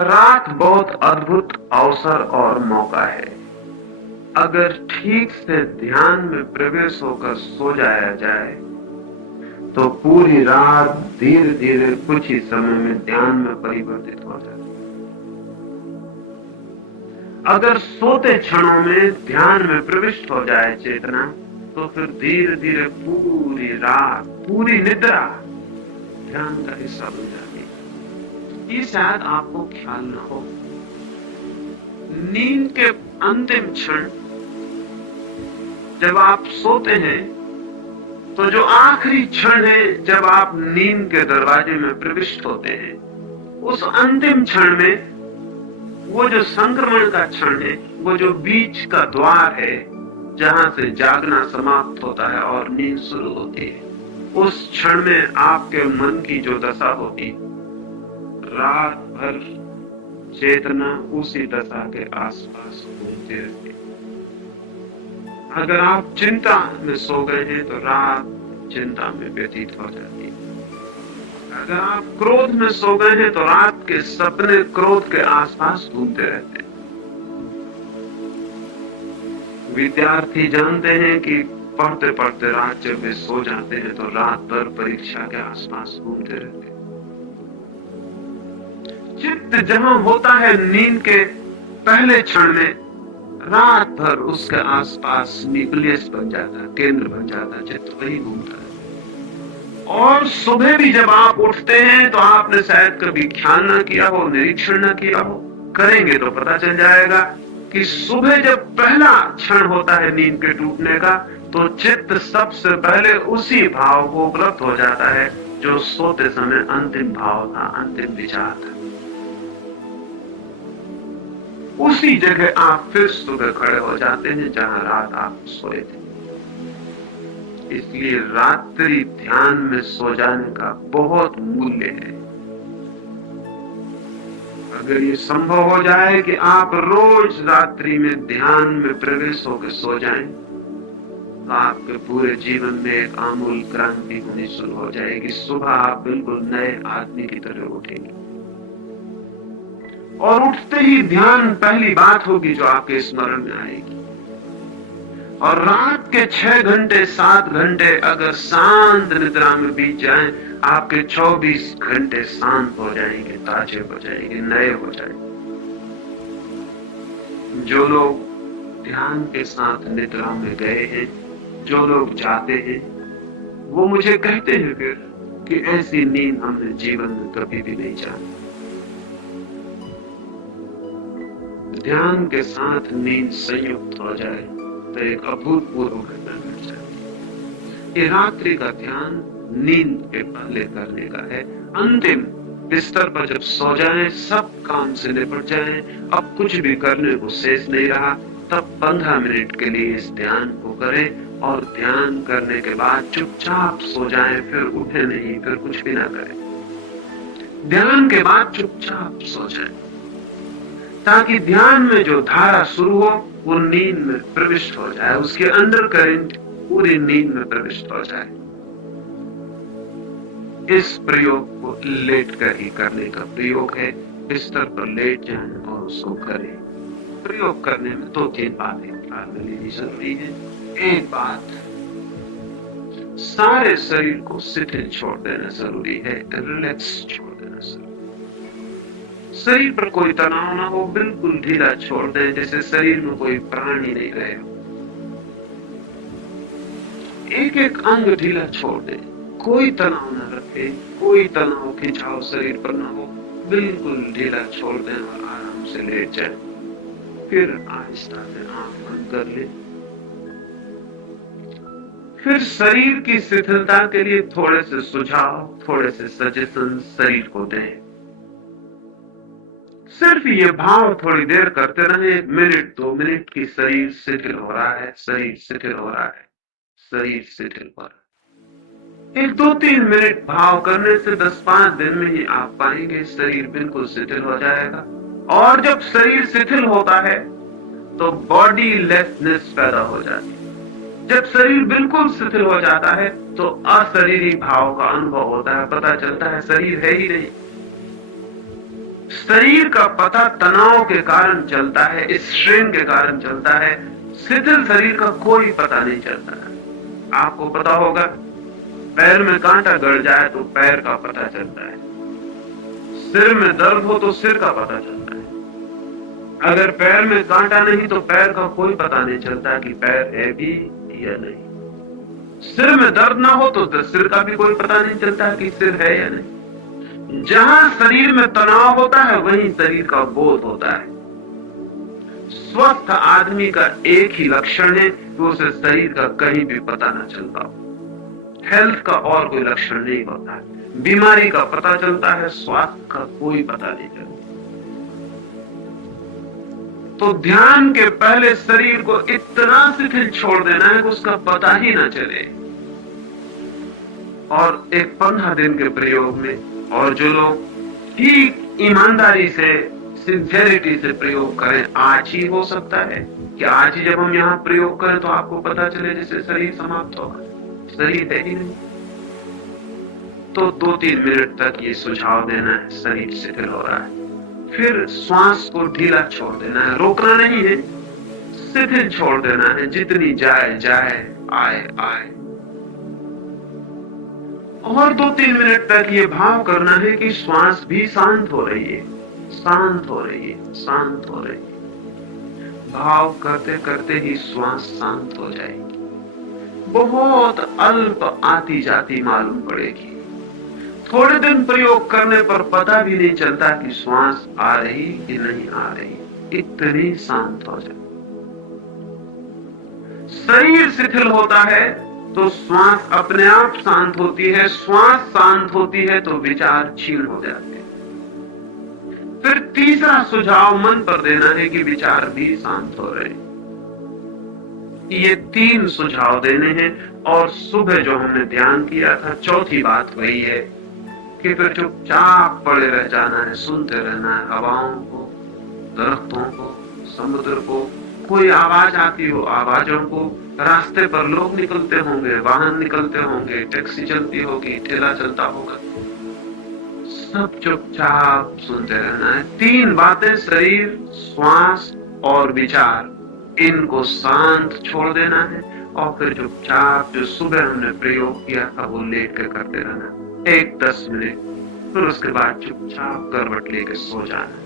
रात बहुत अद्भुत अवसर और मौका है। अगर ठीक से ध्यान में प्रवेश होकर सो जाया जाए तो पूरी रात धीरे धीरे कुछ ही समय में ध्यान में परिवर्तित हो जाती है। अगर सोते क्षणों में ध्यान में प्रविष्ट हो जाए चेतना, तो फिर धीरे धीरे पूरी रात, पूरी निद्रा ध्यान का हिस्सा बन जाती है। ये शायद आपको ख्याल न हो। नींद के अंतिम क्षण जब आप सोते हैं, तो जो आखिरी क्षण है जब आप नींद के दरवाजे में प्रविष्ट होते हैं, उस अंतिम क्षण में वो जो संक्रमण का क्षण है, वो जो बीच का द्वार है जहां से जागना समाप्त होता है और नींद शुरू होती है, उस क्षण में आपके मन की जो दशा होती, रात भर चेतना उसी दशा के आसपास घूमती रहती। अगर आप चिंता में सो गए हैं तो रात चिंता में व्यतीत हो जाती है। अगर आप क्रोध में सो गए हैं तो रात के सपने क्रोध के आसपास घूमते रहते हैं। विद्यार्थी जानते हैं कि पढ़ते पढ़ते रात जब वे सो जाते हैं तो रात भर परीक्षा के आसपास घूमते रहते हैं। चित्त जहां होता है नींद के पहले क्षण में, रात भर उसके आसपास न्यूक्लियस बन जाता है, केंद्र बन जाता है, चित्त वही घूमता है। और सुबह भी जब आप उठते हैं तो आपने शायद कभी ख्याल ना किया हो, निरीक्षण ना किया हो, करेंगे तो पता चल जाएगा कि सुबह जब पहला क्षण होता है नींद के टूटने का, तो चित्त सबसे पहले उसी भाव को उपलब्ध हो जाता है जो सोते समय अंतिम भाव था, अंतिम विचार था। उसी जगह आप फिर सुबह खड़े हो जाते हैं जहां रात आप सोए थे। इसलिए रात्रि ध्यान में सो जाने का बहुत मूल्य है। अगर ये संभव हो जाए कि आप रोज रात्रि में ध्यान में प्रवेश होकर सो जाएं, तो आपके पूरे जीवन में एक आमूल क्रांति होनी शुरू हो जाएगी। सुबह आप बिल्कुल नए आदमी की तरह उठेंगे और उठते ही ध्यान पहली बात होगी जो आपके स्मरण में आएगी। और रात के 6 घंटे 7 घंटे अगर शांत निद्रा में बीत जाएं, आपके 24 घंटे शांत हो जाएंगे, ताजे हो जाएंगे, नए हो जाएंगे। जो लोग ध्यान के साथ निद्रा में गए हैं, जो लोग जाते हैं, वो मुझे कहते हैं फिर कि ऐसी नींद हमने जीवन में कभी भी नहीं जानी। ध्यान के साथ नींद संयुक्त हो जाए तो एक अभूतपूर्व घटना घट जाती है। ये रात्रि का ध्यान नींद के पहले करने का है। अंतिम बिस्तर पर जब सो जाएं, सब काम से निपट जाएं, अब कुछ भी करने को शेष नहीं रहा, तब 15 मिनट के लिए इस ध्यान को करें और ध्यान करने के बाद चुपचाप सो जाएं, फिर उठे नहीं, फिर कुछ भी ना करें। ध्यान के बाद चुपचाप सो जाएं, ताकि ध्यान में जो धारा शुरू हो वो नींद में प्रविष्ट हो जाए, उसके अंडर करंट पूरी नींद में प्रविष्ट हो जाए। इस प्रयोग को लेट कर ही करने का प्रयोग है। बिस्तर पर लेट जाएं और उसको करें। प्रयोग करने में 2-3 बातें ख्याल में लेनी जरूरी है। एक बात, सारे शरीर को शिथिल छोड़ देना जरूरी है, रिलैक्स छोड़ देना जरूरी। शरीर पर कोई तनाव ना हो, बिल्कुल ढीला छोड़ दें, जैसे शरीर में कोई प्राण ही नहीं रहे हो। एक एक अंग ढीला छोड़ दें, कोई तनाव न रखे, कोई तनाव खिंचाव शरीर पर ना हो, बिल्कुल ढीला छोड़ दें और आराम से लेट जाएं। फिर आहिस्ता से आंख बंद कर लें। फिर शरीर की शिथिलता के लिए थोड़े से सुझाव, थोड़े से सजेशन शरीर को दें। सिर्फ ये भाव थोड़ी देर करते रहे, 1 मिनट 2 मिनट की शरीर शिथिल हो रहा है, शरीर शिथिल हो रहा है, शरीर शिथिल हो रहा है। 1-2-3 मिनट भाव करने से 10-5 दिन में ही आप पाएंगे शरीर बिल्कुल शिथिल हो जाएगा। और जब शरीर शिथिल होता है तो बॉडी लेसनेस पैदा हो जाती है। जब शरीर बिल्कुल शिथिल हो जाता है तो अशरीरी भाव का अनुभव होता है, पता चलता है शरीर है ही नहीं। शरीर का पता तनाव के कारण चलता है, स्ट्रेन के कारण चलता है। शिथिल शरीर का कोई पता नहीं चलता है। आपको पता होगा, पैर में कांटा गड़ जाए तो पैर का पता चलता है, सिर में दर्द हो तो सिर का पता चलता है। अगर पैर में कांटा नहीं तो पैर का कोई पता नहीं चलता कि पैर है भी या नहीं। सिर में दर्द ना हो तो सिर का भी कोई पता नहीं चलता कि सिर है या नहीं। जहां शरीर में तनाव होता है वहीं शरीर का बोध होता है। स्वस्थ आदमी का एक ही लक्षण है कि उसे शरीर का कहीं भी पता ना चलता हो। हेल्थ का और कोई लक्षण नहीं होता है। बीमारी का पता चलता है, स्वास्थ्य का कोई पता नहीं चलता। तो ध्यान के पहले शरीर को इतना शिथिल छोड़ देना है कि उसका पता ही ना चले। और एक 15 दिन के प्रयोग में, और जो लोग ठीक ईमानदारी से, सिंसियरिटी से प्रयोग करें, आज ही हो सकता है कि आज ही जब हम यहाँ प्रयोग करें तो आपको पता चले जैसे शरीर समाप्त होगा, शरीर है ही नहीं। तो 2-3 मिनट तक ये सुझाव देना है, शरीर शिथिल हो रहा है। फिर श्वास को ढीला छोड़ देना है, रोकना नहीं है, शिथिल छोड़ देना है। जितनी जाए जाए, आए आए। और 2-3 मिनट तक ये भाव करना है कि श्वास भी शांत हो रही है, शांत हो रही है, शांत हो रही है। भाव करते करते ही श्वास शांत हो जाएगी। बहुत अल्प आती जाती मालूम पड़ेगी। थोड़े दिन प्रयोग करने पर पता भी नहीं चलता कि श्वास आ रही कि नहीं आ रही, इतनी शांत हो जाए। शरीर शिथिल होता है तो श्वास अपने आप शांत होती है। श्वास शांत होती है तो विचार क्षीण हो जाते हैं। फिर तीसरा सुझाव मन पर देना है कि विचार भी शांत हो रहे हैं। ये 3 सुझाव देने हैं। और सुबह जो हमने ध्यान किया था, चौथी बात वही है कि फिर चुपचाप पड़े रह जाना है, सुनते रहना है हवाओं को, दरख्तों को, समुद्र को। कोई आवाज आती हो, आवाजों को। रास्ते पर लोग निकलते होंगे, वाहन निकलते होंगे, टैक्सी चलती होगी, ठेला चलता होगा, सब चुपचाप सुनते रहना है। 3 बातें, शरीर, श्वास और विचार, इनको शांत छोड़ देना है। और फिर चुपचाप जो सुबह हमने प्रयोग किया था वो लेट कर करते रहना, 1-10 मिनट। फिर उसके बाद चुपचाप करवट लेकर सो जाना।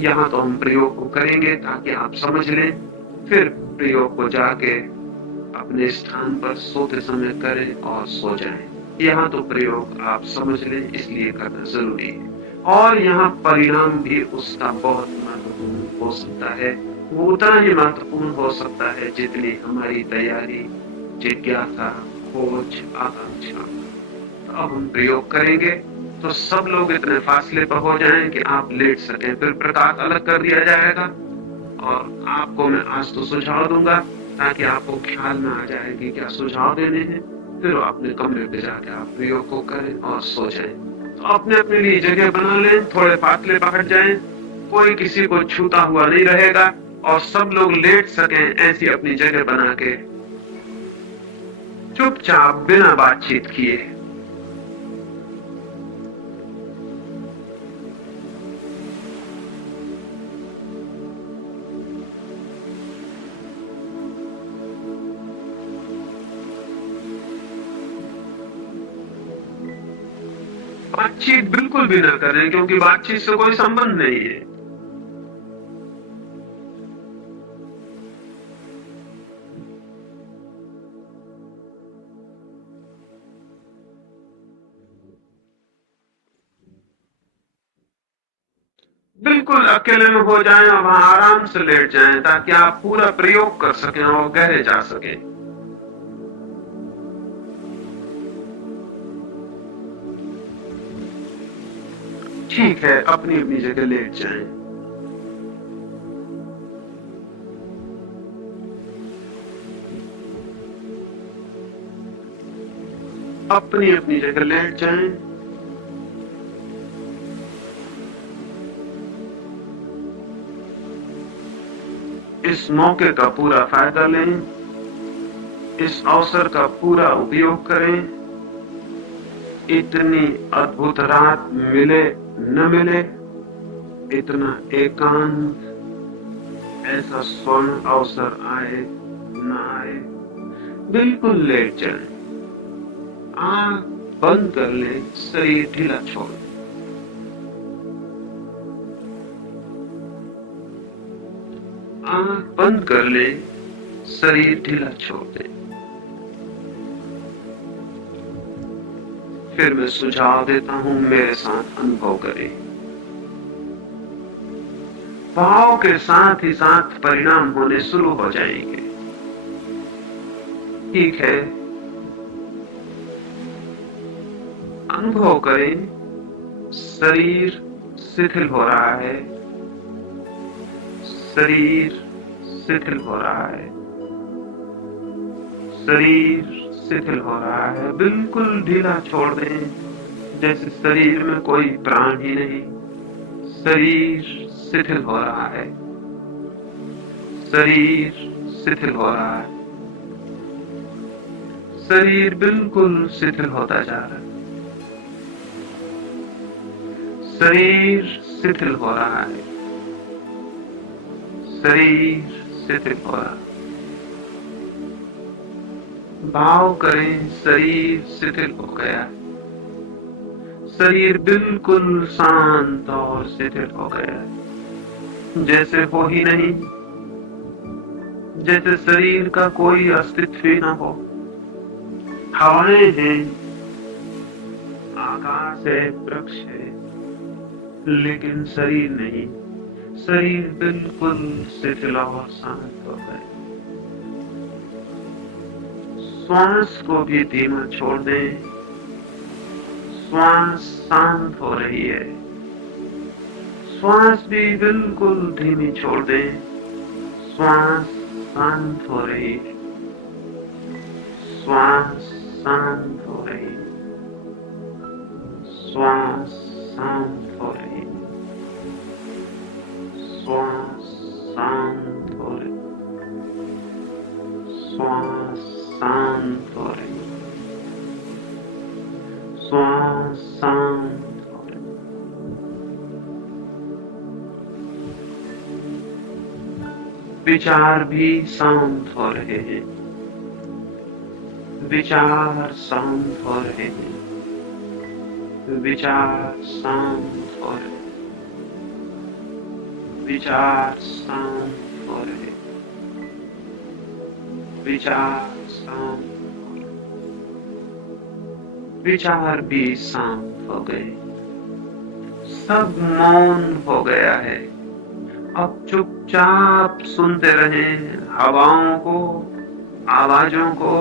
यहाँ तो हम प्रयोग को करेंगे ताकि आप समझ लें, फिर प्रयोग को जाके अपने स्थान पर सोते समय करें और सो जाएं। यहाँ तो प्रयोग आप समझ लें, इसलिए करना जरूरी है। और यहाँ परिणाम भी उसका बहुत महत्वपूर्ण हो सकता है। वो उतना ही महत्वपूर्ण हो सकता है जितनी हमारी तैयारी, जिज्ञासा, खोज, आकांक्षा। अब हम प्रयोग करेंगे तो सब लोग इतने फासले पर हो जाएं कि आप लेट सकें। फिर प्रकाश अलग कर दिया जाएगा और आपको मैं आज तो सुझाव दूंगा ताकि आपको ख्याल में आ जाए कि क्या सुझाव देने हैं। फिर अपने कमरे पे जाके आप प्रयोग को करें और सो जाएं। तो अपने अपने लिए जगह बना लें, थोड़े फासले पर हट जाएं, कोई किसी को छूता हुआ नहीं रहेगा और सब लोग लेट सकें ऐसी अपनी जगह बना के चुपचाप बिना बातचीत किए। बातचीत बिल्कुल भी ना करें, क्योंकि बातचीत से कोई संबंध नहीं है। बिल्कुल अकेले में हो जाएं और वहां आराम से लेट जाएं ताकि आप पूरा प्रयोग कर सकें और गहरे जा सकें। ठीक है, अपनी अपनी जगह लेट जाएं। अपनी अपनी जगह लेट जाएं। इस मौके का पूरा फायदा लें, इस अवसर का पूरा उपयोग करें। इतनी अद्भुत रात मिले न मिले इतना एकांत, ऐसा स्वर्ण अवसर आए न आए, बिल्कुल लेट जाए, आंख बंद कर ले, शरीर ढीला छोड़ दे। आंख बंद कर ले, शरीर ढीला छोड़ दे। फिर मैं सुझाव देता हूं, मेरे साथ अनुभव करें। भाव के साथ ही साथ परिणाम होने शुरू हो जाएंगे। ठीक है, अनुभव करें, शरीर शिथिल हो रहा है, शरीर शिथिल हो रहा है, शरीर शिथिल हो रहा है। बिल्कुल ढीला छोड़ दें, जैसे शरीर में कोई प्राण ही नहीं। शरीर शिथिल हो रहा है, शरीर शिथिल हो रहा है, शरीर बिल्कुल शिथिल होता जा रहा है, शरीर शिथिल हो रहा है, शरीर शिथिल हो रहा है। भाव करें, शरीर शिथिल हो गया, शरीर बिल्कुल शांत और शिथिल हो गया, जैसे हो ही नहीं, जैसे शरीर का कोई अस्तित्व ही न हो। हवाएं हैं, आकाश है, वृक्ष है, लेकिन शरीर नहीं। शरीर बिल्कुल शिथिल और शांत हो गए। श्वास को भी धीमा छोड़ दें, श्वास शांत हो रही है, श्वास भी बिल्कुल धीमी छोड़ दें, श्वास शांत हो रही है, श्वास शांत हो रही है, श्वास शांत हो रही है, श्वास शांत हो रही है, श्वास शांत हो रही है, श्वास शांत हो रही है। विचार भी शांत हो रहे हैं, विचार शांत हो रहे हैं, विचार शांत हो रहे हैं, विचार शांत हो रहे हैं, विचार शांत हो रहे हैं। विचार भी शांत हो गए, सब मौन हो गया है। अब चुपचाप सुनते रहें हवाओं को, आवाजों को,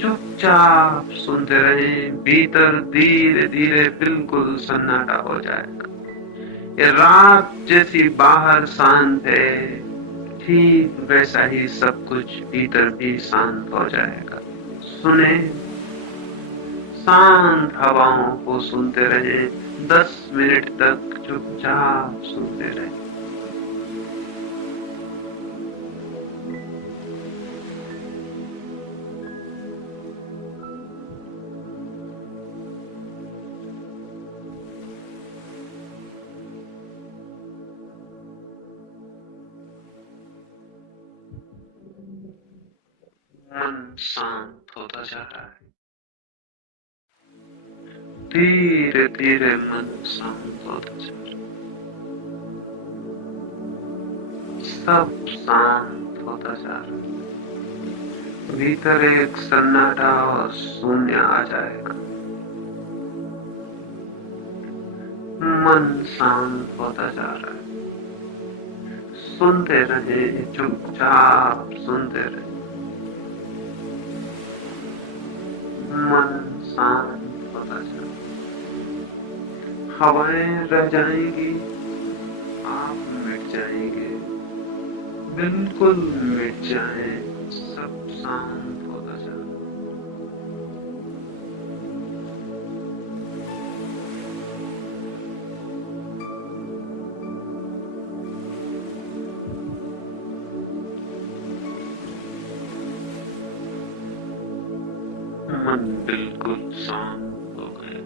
चुपचाप सुनते रहें। भीतर धीरे धीरे बिल्कुल सन्नाटा हो जाएगा। ये रात जैसी बाहर शांत है, ठीक वैसा ही सब कुछ भीतर भी शांत हो जाएगा। सुने, शांत हवाओं को सुनते रहें। 10 मिनट तक चुपचाप सुनते रहें। मन शांत होता जा रहा है, धीरे धीरे मन शांत होता जा रहा है, सब शांत होता जा रहा है। भीतर एक सन्नाटा और शून्य आ जाएगा। मन शांत होता जा रहा है। सुनते रहे, चुपचाप सुनते रहे। मन शांत होता जा रहा है। हवाएं रह जाएंगी, आप मिट जाएंगे, बिल्कुल मिट जाए, सब शांत होता जा रहा है। मन बिल्कुल शांत हो गया।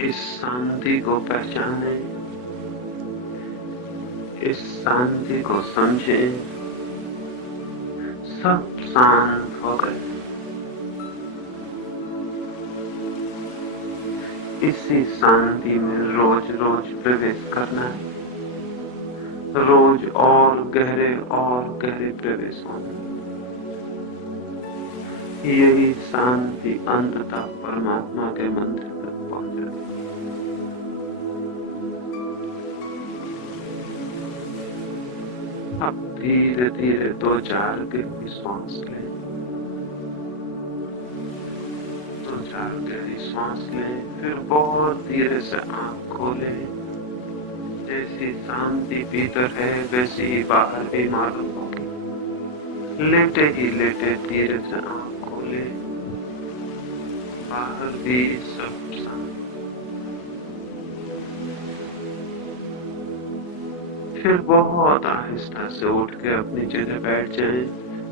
इस शांति को पहचाने, इस शांति को समझे। सब शांत हो गए। इसी शांति में रोज रोज प्रवेश करना है, रोज और गहरे प्रवेश होना। यही शांति अंततः परमात्मा के मंदिर तक पहुंच जाती। अब धीरे धीरे 2-4 गहरी सांस लें, 2-4 गहरी सांस लें, फिर बहुत धीरे से आंख खोलें। जैसी शांति भीतर है वैसे ही बाहर भी मालूम होगी। लेटे ही लेटे धीरे से आंख खोले, बाहर भी सब शांत। फिर बहुत आहिस्ता से उठ के अपनी जगह बैठ जाएं।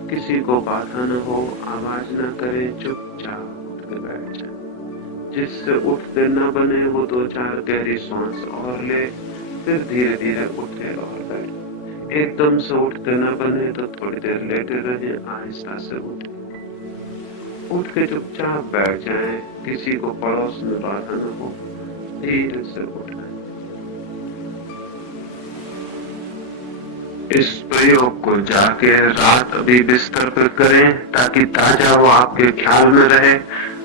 किसी को बाधा न हो, आवाज न करें, चुपचाप उठ के बैठ जाएं। जिससे उठते न बने वो 2-4 गहरी सांस और ले, फिर धीरे धीरे उठे और बैठे। एकदम से उठते न बने तो थोड़ी देर लेटे रहे, आहिस्ता से उठे। उठ के चुपचाप बैठ जाएं। किसी को पड़ोस में बाधा न हो, धीरे से उठ जाएं। इस प्रयोग को जाके रात अभी बिस्तर पर करें ताकि ताजा वो आपके ख्याल में रहे,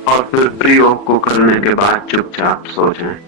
और फिर प्रयोग को करने के बाद चुपचाप सो जाएं।